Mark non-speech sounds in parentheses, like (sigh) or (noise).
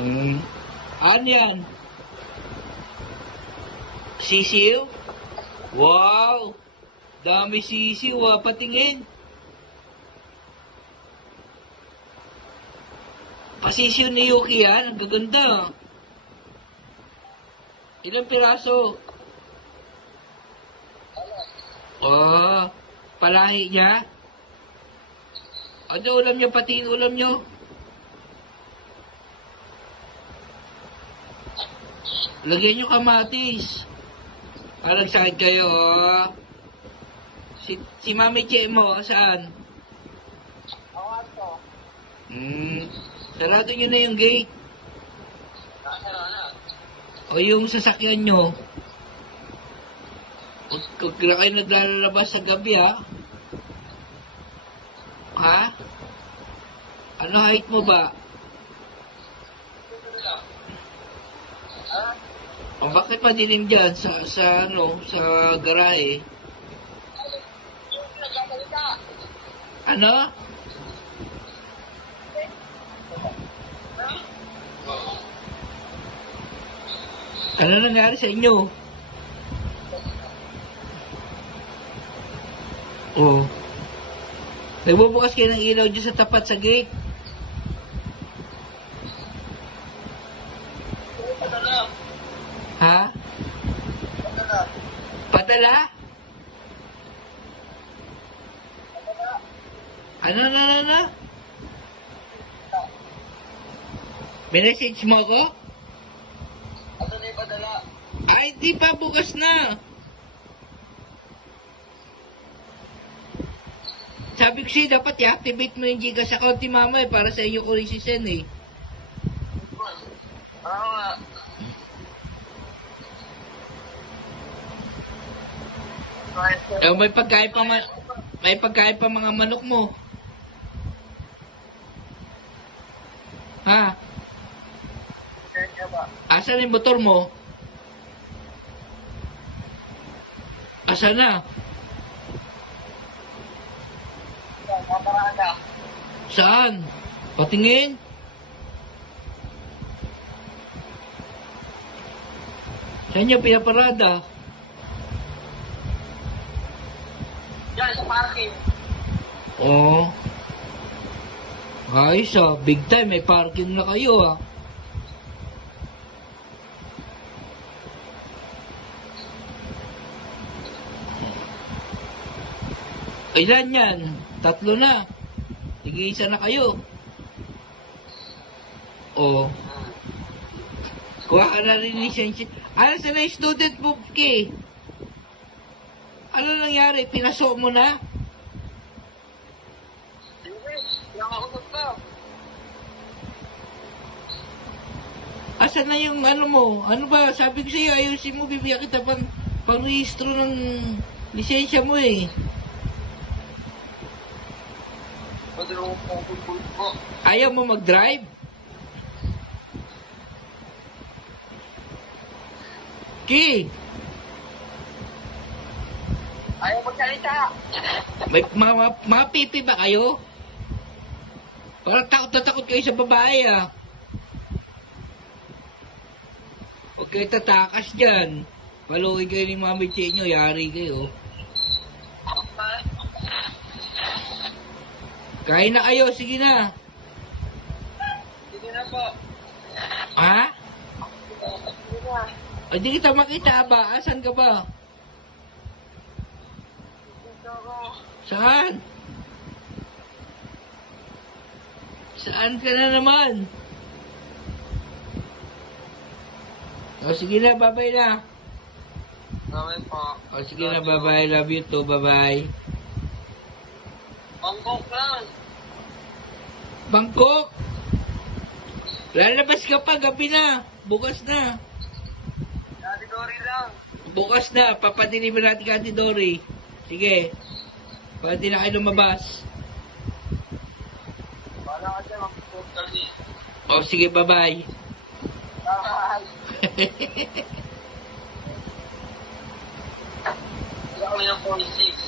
Ano yan? Sisiw? Wow! Dami sisiw ah, patingin. Pasisiw ni Yuki yan, ang gaganda. Ilang piraso? Oh, palahi niya? Ano ulam niyo, pati ulam niyo? Lagyan niyo kamatis. Ah, nagsakit kayo, oh. Si, si Mami Che mo, saan? Awan to. Hmm, sarado niyo na yung gate. Na. O yung sasakyan nyo. Huwag huwag na kayo naglalabas sa gabi, ha? Ha? Ano height mo ba? Ah, O bakit pa dilim dyan sa, sa ano, sa garahe? Ano? Ano nangyari sa inyo? Oh. Nagbubukas kayo ng ilaw dyan sa tapat sa gate. Ano na? Ha? Ano na? Padala? Ano na na na? Minessage mo ako? Ano na yung padala? Ay, di pa, bukas na. Sabi ko siya, dapat i-activate mo yung Gcash account ni Mama eh, para sa iyo ko rin si Sen eh. Oo nga. Eh, may pagkain pa, ma- may pagkain pa mga manok mo. Ha? Asan yung motor mo? Asan na? Saan? Patingin? Saan niya pinaparada? Yan, sa parking. Oo. Ayos ah, big time, may parking na kayo ah. Ilan yan? Tatlo na. Sige, isa na kayo. Oo. Kuha ka na rin lisensya. Sa na yung student book key? Ano nangyari? Pinasok mo na? Asan na yung ano mo? Ano ba? Sabi ko sa'yo, ayusin mo, bibigyan kita pang, pang rehistro ng lisensya mo eh. Ayaw mo mag-drive? Ki, Ayaw magsalita. may mga, mga, mga pipi ba kayo? Parang takot na takot kayo sa babae ah. Huwag kayo tatakas dyan. Paluin kayo ni Mami Che nyo, yari kayo. Kain na kayo, sige na. Sige na po. Ha? Sige na. O di kita makita ba? Asan ka ba? Dito ako. Saan? Saan ka na naman? O sige na, bye-bye na. Okay po. O sige na, bye-bye. Love you too, bye-bye. Bangkok lang. Bangkok! Lalabas ka pa, gabi na. Bukas na. Daddy Dory lang. Bukas na, papadeliver natin ka, Ate Dory. Sige. Para di na kayo lumabas. Wala ka dyan, mag-book kami. O sige, bye-bye. Bye. (laughs) Wala kami ng 46.